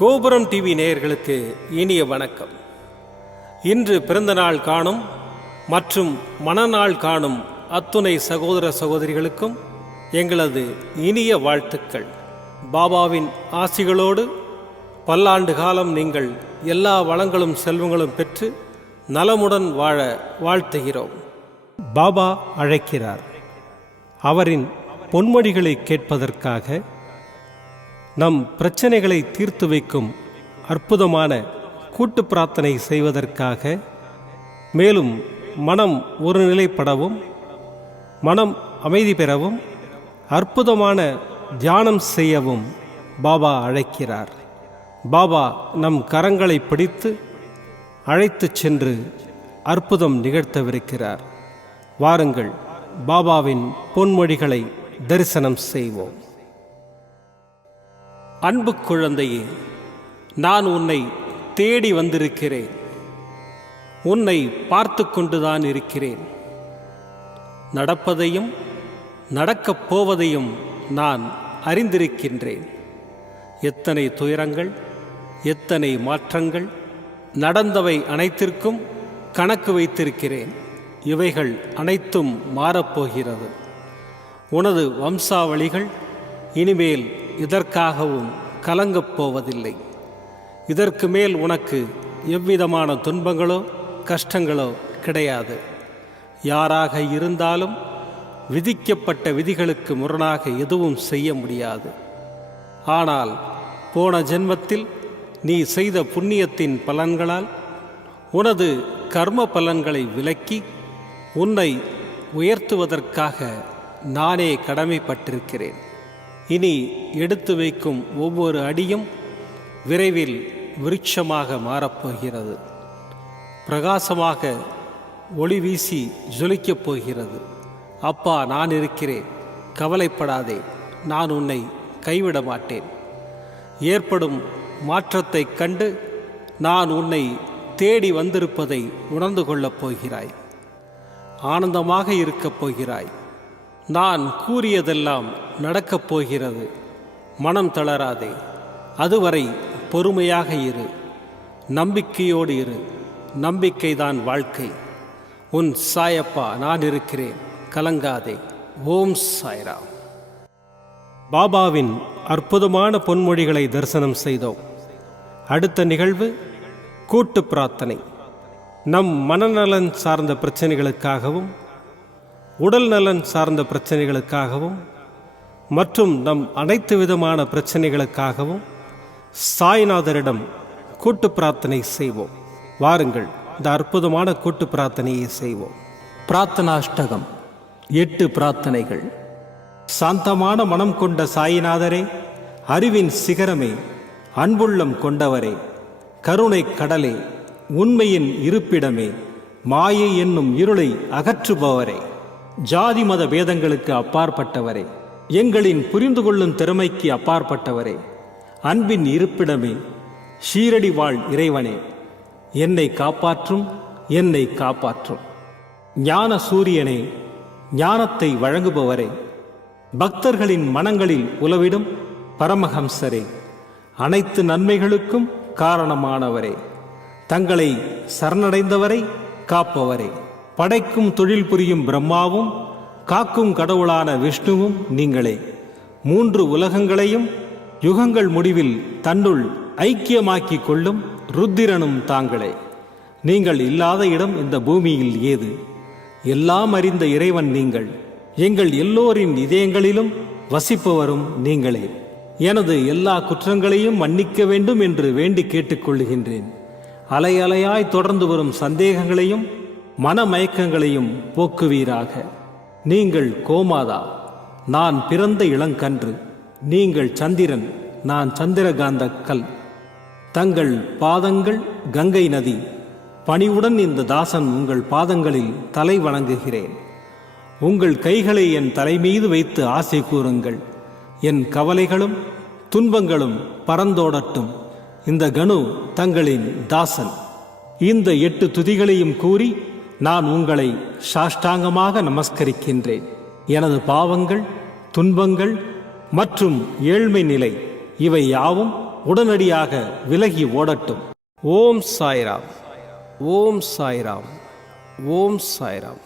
கோபுரம் டிவி நேயர்களுக்கு இனிய வணக்கம். இன்று பிறந்தநாள் காணும் மற்றும் மணநாள் காணும் அத்துணை சகோதர சகோதரிகளுக்கும் எங்களது இனிய வாழ்த்துக்கள். பாபாவின் ஆசிகளோடு பல்லாண்டு காலம் நீங்கள் எல்லா வளங்களும் செல்வங்களும் பெற்று நலமுடன் வாழ வாழ்த்துகிறோம். பாபா அழைக்கிறார். அவரின் பொன்மொழிகளை கேட்பதற்காக, நம் பிரச்சனைகளை தீர்த்து வைக்கும் அற்புதமான கூட்டு பிரார்த்தனை செய்வதற்காக, மேலும் மனம் ஒருநிலைப்படவும் மனம் அமைதி பெறவும் அற்புதமான தியானம் செய்யவும் பாபா அழைக்கிறார். பாபா நம் கரங்களை பிடித்து அழைத்துச் சென்று அற்புதம் நிகழ்த்தவிருக்கிறார். வாருங்கள், பாபாவின் பொன்மொழிகளை தரிசனம் செய்வோம். அன்பு குழந்தையே, நான் உன்னை தேடி வந்திருக்கிறேன். உன்னை பார்த்து கொண்டுதான் இருக்கிறேன். நடப்பதையும் நடக்கப் போவதையும் நான் அறிந்திருக்கின்றேன். எத்தனை துயரங்கள், எத்தனை மாற்றங்கள், நடந்தவை அனைத்திற்கும் கணக்கு வைத்திருக்கிறேன். இவைகள் அனைத்தும் மாறப்போகிறது. உனது வம்சாவளிகள் இனிமேல் இதற்காகவும் கலங்கப் போவதில்லை. இதற்கு மேல் உனக்கு எவ்விதமான துன்பங்களோ கஷ்டங்களோ கிடையாது. யாராக இருந்தாலும் விதிக்கப்பட்ட விதிகளுக்கு முரணாக எதுவும் செய்ய முடியாது. ஆனால் போன ஜென்மத்தில் நீ செய்த புண்ணியத்தின் பலன்களால் உனது கர்ம பலன்களை விலக்கி உன்னை உயர்த்துவதற்காக நானே கடமைப்பட்டிருக்கிறேன். இனி எடுத்து வைக்கும் ஒவ்வொரு அடியும் விரைவில் விருட்சமாக மாறப்போகிறது. பிரகாசமாக ஒளி வீசி ஜொலிக்கப் போகிறது. அப்பா, நான் இருக்கிறேன், கவலைப்படாதே, நான் உன்னை கைவிட மாட்டேன். ஏற்படும் மாற்றத்தைக் கண்டு நான் உன்னை தேடி வந்திருப்பதை உணர்ந்து கொள்ளப் போகிறாய். ஆனந்தமாக இருக்கப் போகிறாய். நான் கூறியதெல்லாம் நடக்கப் போகிறது. மனம் தளராதே. அதுவரை பொறுமையாக இரு. நம்பிக்கையோடு இரு. நம்பிக்கைதான் வாழ்க்கை. உன் சாயப்பா நான் இருக்கிறேன், கலங்காதே. ஓம் சாய்ராம். பாபாவின் அற்புதமான பொன்மொழிகளை தரிசனம் செய்தோம். அடுத்த நிகழ்வு கூட்டு பிரார்த்தனை. நம் மனநலன் சார்ந்த பிரச்சனைகளுக்காகவும் உடல் நலன் சார்ந்த பிரச்சனைகளுக்காகவும் மற்றும் நம் அனைத்து விதமான பிரச்சனைகளுக்காகவும் சாய்நாதரிடம் கூட்டு பிரார்த்தனை செய்வோம். வாருங்கள், இந்த அற்புதமான கூட்டு பிரார்த்தனையை செய்வோம். பிரார்த்தனாஷ்டகம். 8 பிரார்த்தனைகள். சாந்தமான மனம் கொண்ட சாயிநாதரே, அறிவின் சிகரமே, அன்புள்ளம் கொண்டவரே, கருணை கடலே, உண்மையின் இருப்பிடமே, மாயை என்னும் இருளை அகற்றுபவரே, ஜாதி மத பேதங்களுக்கு அப்பாற்பட்டவரே, எங்களின் புரிந்து கொள்ளும் திறமைக்கு அப்பாற்பட்டவரே, அன்பின் இருப்பிடமே, ஷீரடி வாழ் இறைவனே, என்னை காப்பாற்றும், என்னை காப்பாற்றும். ஞான சூரியனே, ஞானத்தை வழங்குபவரே, பக்தர்களின் மனங்களில் உலவிடும் பரமஹம்சரே, அனைத்து நன்மைகளுக்கும் காரணமானவரே, தங்களை சரணடைந்தவரை காப்பவரே, படைக்கும் தொழில் புரியும் பிரம்மாவும் காக்கும் கடவுளான விஷ்ணுவும் நீங்களே. 3 உலகங்களையும் யுகங்கள் முடிவில் தன்னுள் ஐக்கியமாக்கிக் கொள்ளும் ருத்திரனும் தாங்களே. நீங்கள் இல்லாத இடம் இந்த பூமியில் ஏது? எல்லாம் அறிந்த இறைவன் நீங்கள். எங்கள் எல்லோரின் இதயங்களிலும் வசிப்பவரும் நீங்களே. எனது எல்லா குற்றங்களையும் மன்னிக்க வேண்டும் என்று வேண்டி கேட்டுக்கொள்ளுகின்றேன். அலை அலையாய் தொடர்ந்து வரும் சந்தேகங்களையும் மனமயக்கங்களையும் போக்குவீராக. நீங்கள் கோமாதா, நான் பிறந்த இளங்கன்று. நீங்கள் சந்திரன், நான் சந்திரகாந்த கல். தங்கள் பாதங்கள் கங்கை நதி. பணிவுடன் இந்த தாசன் உங்கள் பாதங்களில் தலை வணங்குகிறேன். உங்கள் கைகளை என் தலைமீது வைத்து ஆசை கூறுங்கள். என் கவலைகளும் துன்பங்களும் பறந்தோடட்டும். இந்த கணு தங்களின் தாசன். இந்த 8 துதிகளையும் கூறி நான் உங்களை சாஷ்டாங்கமாக நமஸ்கரிக்கின்றேன். எனது பாவங்கள், துன்பங்கள் மற்றும் ஏழ்மை நிலை இவை யாவும் உடனடியாக விலகி ஓடட்டும். ஓம் சாய்ராம், ஓம் சாய்ராம், ஓம் சாய்ராம்.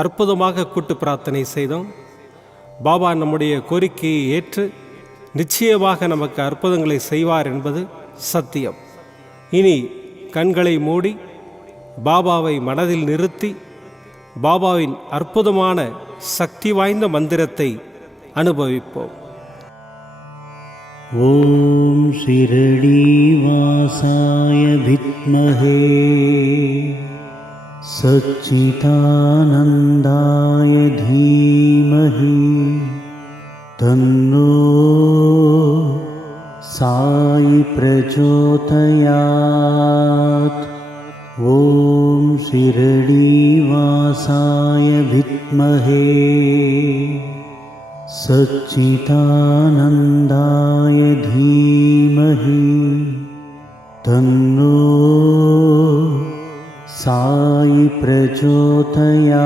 அற்புதமாக கூட்டு பிரார்த்தனை செய்தோம். பாபா நம்முடைய கோரிக்கையை ஏற்று நிச்சயமாக நமக்கு அற்புதங்களை செய்வார் என்பது சத்தியம். இனி கண்களை மூடி பாபாவை மனதில் நிறுத்தி பாபாவின் அற்புதமான சக்தி வாய்ந்த மந்திரத்தை அனுபவிப்போம். ஓம் ஷிரடி வாசாய வித்மஹே சச்சிதானந்தாய தீமஹி தன்னோ சாயி பிரச்சோதயாத். ஓம் ஷிரடி வாசாய வித்மஹே சச்சிதானந்தாய தீமஹி தன்னோ சாயி பிரச்சோதயாத்.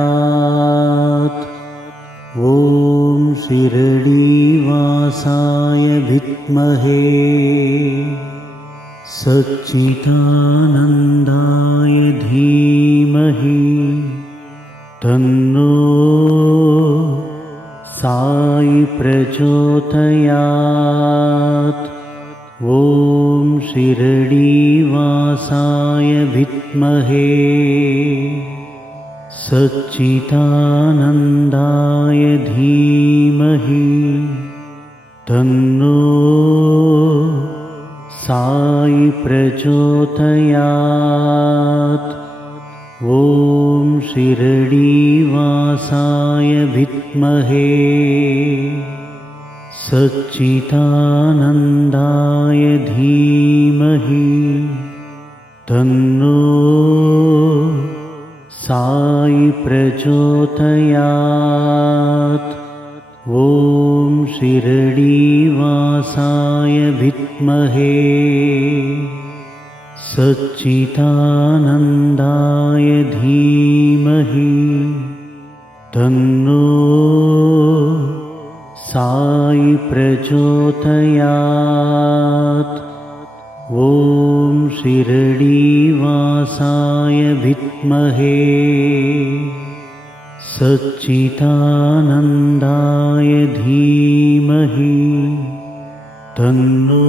ஓம் ஷிரடி வாசாய வித்மஹே சச்சிதானந்தாய தீமஹி தன்னோ சாயி பிரச்சோதயாத். ஓம் ஷிரடி வாசாய வித்மஹே சச்சிதானந்தாய தீமஹி தன்னோ சாயி பிரச்சோதயாத். ஓம் ஷிரடி வாசாய வித்மஹே சச்சிதானந்தாய தீமஹி தன்னோ சாயி பிரச்சோதயாத். ஓம் ஷிரடி வாசாய வித்மஹே சச்சிதானந்தாய தீமஹி தன்னோ சாயி பிரச்சோதயாத். ஓம் ஷிரடி வாசாய வித்மஹே சச்சிதானந்தாய தீமஹி தன்னோ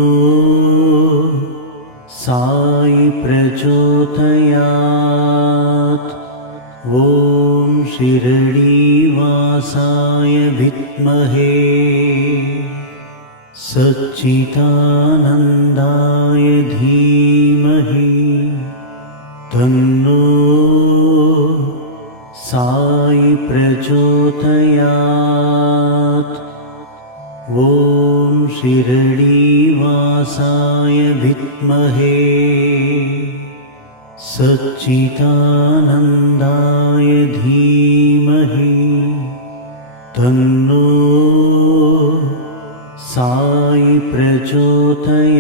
சாயி பிரச்சோதயாத். ஓம் ஷிரடி வாசாய வித்மஹே சச்சிதானந்தாய தீமஹி தன்னோ சாயி பிரச்சோதயாத். ஓம் ஷிரடி வாசாய வித்மஹே சச்சிதானந்தாய தீமஹி தன்னோ சாயி பிரச்சோதயாத்.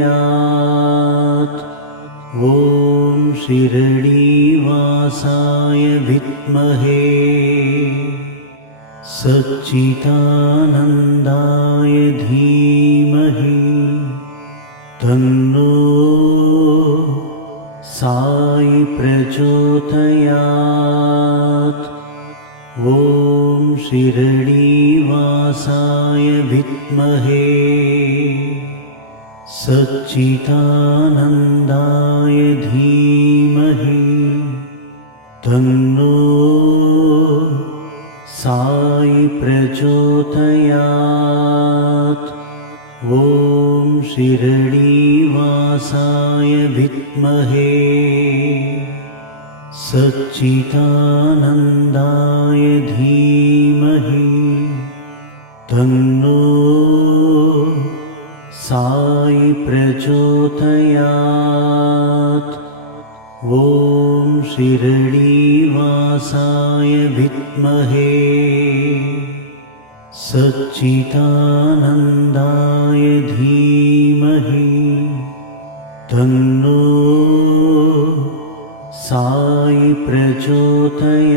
ஓம் ஷிரடி வாசாய வித்மஹே சச்சிதானந்தாய தீமஹி தன்னோ சாயி பிரச்சோதயாத். ஓம் ஷிரடி வாசாய வித்மஹே சச்சிதானந்தாய தீமஹி தன்னோ சாயி பிரச்சோதயாத். ஓம் ஷிரடி வாசாய வித்மஹே சச்சிதானந்தாய தீமஹி தன்னோ சாயி பிரச்சோதயாத். ஓம் ஷிரடி வாசாய வித்மஹே சச்சிதானந்தாய தீமஹி தன்னோ சாயி பிரச்சோதயாத்.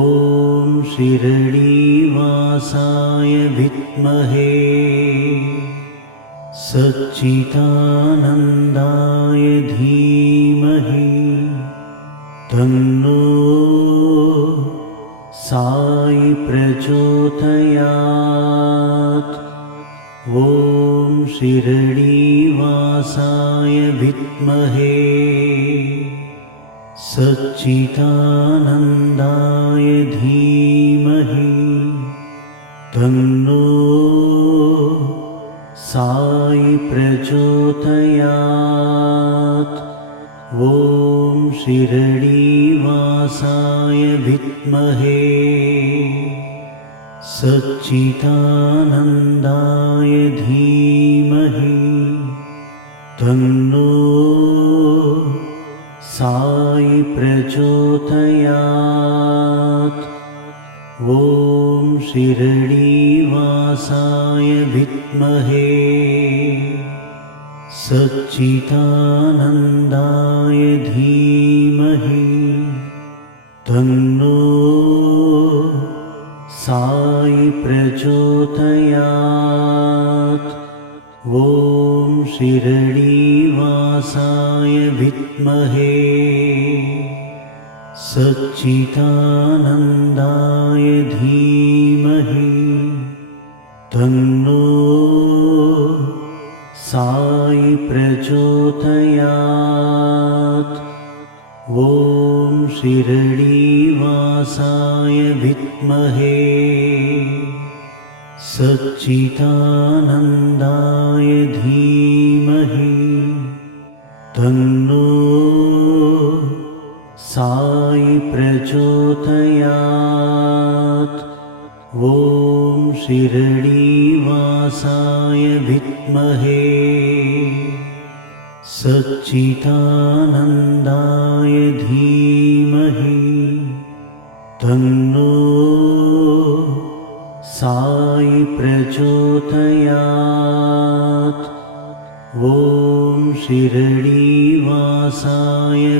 ஓம் ஷிரடி வாசாய வித்மஹே सच्चिदानन्दाय धीमहि तन्नो साई प्रचोदयात्। ॐ शिरडीवासाय विद्महे सच्चिदानन्दाय धीमहि तन्नो साई प्रचोदयात्। ॐ शिरडीवासाय विद्महे सच्चिदानन्दाय धीमहि तन्नो साई प्रचोदयात्। ॐ शिरडीवासाय विद्महे सच्चिदानन्दाय धीमहि तन्नो साई प्रचोदयात्। ॐ शिरडीवासाय विद्महे सच्चिदानन्दाय धीमहि तन्नो साई प्रचोदयात्। ॐ शिरडीवासाय विद्महे सच्चिदानन्दाय धीमहि तन्नो साई प्रचोदयात्। ॐ शिरडीवासाय विद्महे सच्चिदानन्दाय धीमहि तन्नो साई प्रचोदयात्। ॐ शिरडीवासाय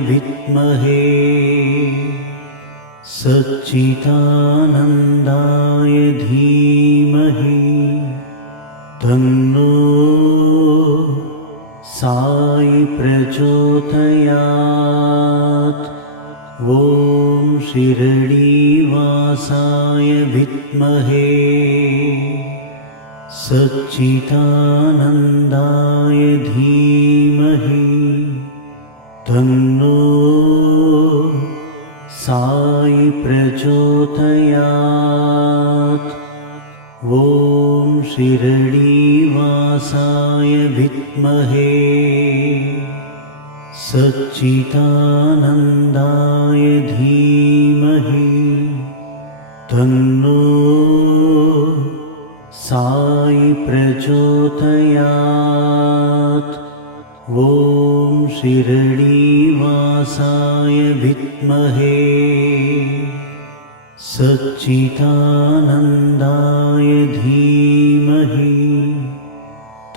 विद्महे सच्चिदानन्दाय धीमहि तन्नो साई प्रचोदयात्। ॐ शिरडीवासाय विद्महे सच्चिदानन्दाय धीमहि तन्नो साई प्रचोदयात्। ॐ शिरडीवासाय विद्महे सच्चिदानन्दाय धीमहि तन्नो साई प्रचोदयात्। ॐ शिरडीवासाय विद्महे सच्चिदानन्दाय धीमहि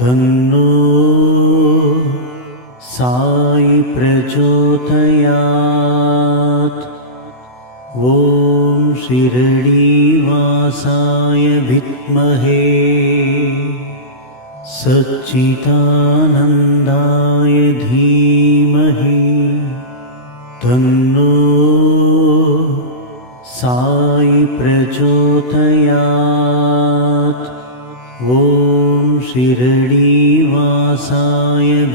तन्नो साई प्रचोदयात्। ॐ शिरडीवासाय विद्महे सच्चिदानन्दाय धीमहि तन्नो साई प्रचोदयात्। ॐ शिरडीवासाय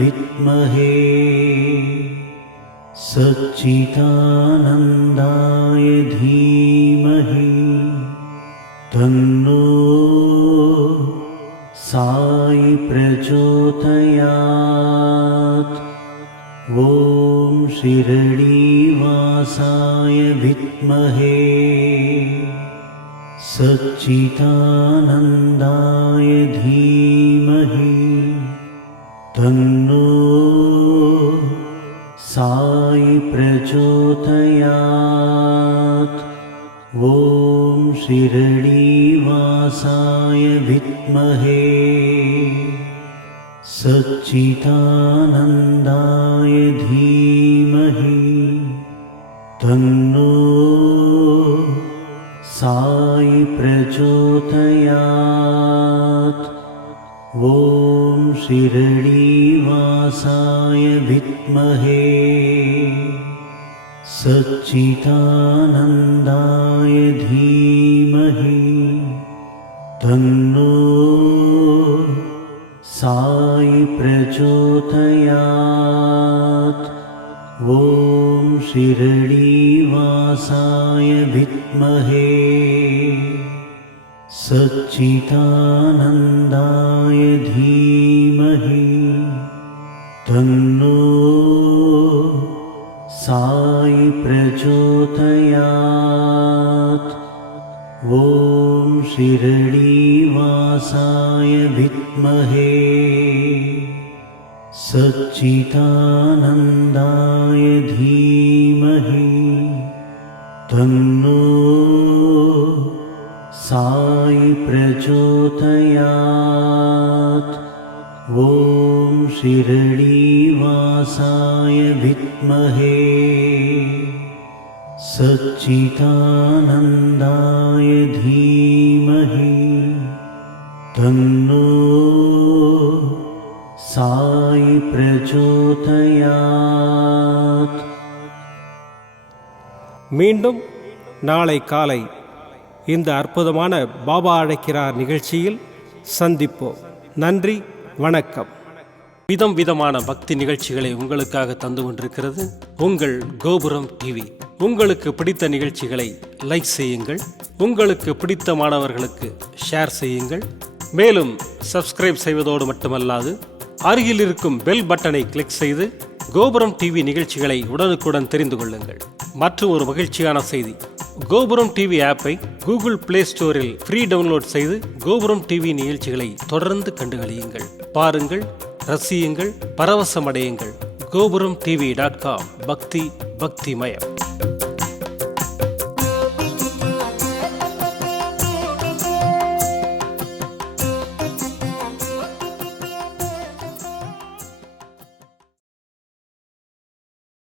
विद्महे सच्चिदानन्दाय धीमहि तन्नो साई प्रचोदयात्। ॐ शिरडीवासाय विद्महे सच्चिदानन्दाय धीमहि तन्नो साई प्रचोदयात्। ॐ शिरडीवासाय विद्महे सच्चिदानन्दाय धीमहि तन्नो साई प्रचोदयात्। ॐ शिरडीवासाय विद्महे सच्चिदानन्दाय धीमहि तन्नो साई प्रचोदयात्। ॐ शिरडीवासाय विद्महे सच्चिदानन्दाय धीमहि तन्नो साई प्रचोदयात्। ॐ शिरडीवासाय विद्महे सच्चिदानन्दाय धीमहि तन्नो साई प्रचोदयात्। ॐ शिरडीवासाय विद्महे सच्चिदानन्दाय धीमहि तन्नो साई प्रचोदयात्। மீண்டும் நாளை காலை இந்த அற்புதமான பாபா அழைக்கிறார் நிகழ்ச்சியில் சந்திப்போம். நன்றி, வணக்கம். விதம் விதமான பக்தி நிகழ்ச்சிகளை உங்களுக்காக தந்து கொண்டிருக்கிறது உங்கள் கோபுரம் டிவி. உங்களுக்கு பிடித்த நிகழ்ச்சிகளை லைக் செய்யுங்கள், உங்களுக்கு பிடித்த மாணவர்களுக்கு ஷேர் செய்யுங்கள். மேலும் சப்ஸ்கிரைப் செய்வதோடு மட்டுமல்லாது அருகில் இருக்கும் பெல் பட்டனை கிளிக் செய்து கோபுரம் டிவி நிகழ்ச்சிகளை உடனுக்குடன் தெரிந்து கொள்ளுங்கள். மற்றும் ஒரு மகிழ்ச்சியான செய்தி, கோபுரம் டிவி ஆப்பை கூகுள் பிளே ஸ்டோரில் ஃப்ரீ டவுன்லோட் செய்து கோபுரம் டிவி நிகழ்ச்சிகளை தொடர்ந்து கண்டுகளியுங்கள், பாருங்கள், ரசியுங்கள், பரவசமடையுங்கள். gopuramtv.com பக்தி பக்திமயம்.